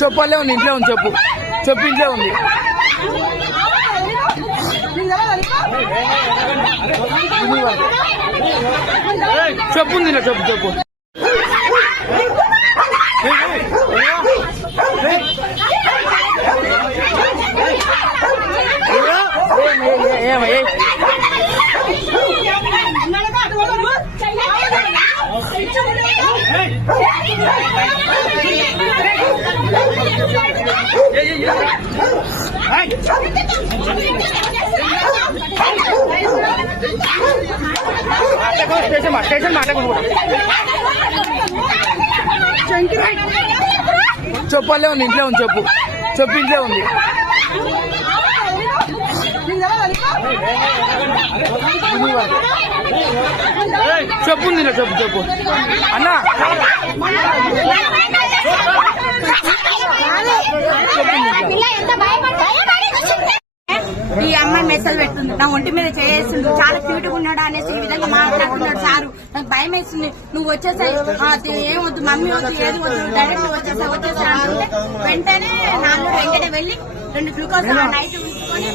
చెప్పలే ఉంది, ఇంట్లో ఉంది. చెప్పు ఇంట్లో ఉంది. చెప్పు ఉంది, చెప్పు చెప్పలే ఉంది, ఇంట్లో ఉంది. చెప్పు ఇంట్లో ఉంది. చెప్పు ఉంది, చెప్పు అన్నా. ఈ అమ్మాయి మెసేజ్ పెడుతుంది, నా ఒంటి మీద చేస్తుంది, చాలా క్యూట్ గా ఉన్నాడు అనేసి ఈ విధంగా మాట్లాడుతున్నాడు సారు. నాకు భయం వేస్తుంది. నువ్వు వచ్చేసాయి, ఏం వద్దు మమ్మీ వద్దు, ఏది వద్దు, డైరెక్ట్ వచ్చేసా అంటే వెంటనే నాన్న వెంటనే వెళ్ళి 2 గ్లూకోజ్ నైట్ ఉంచుకొని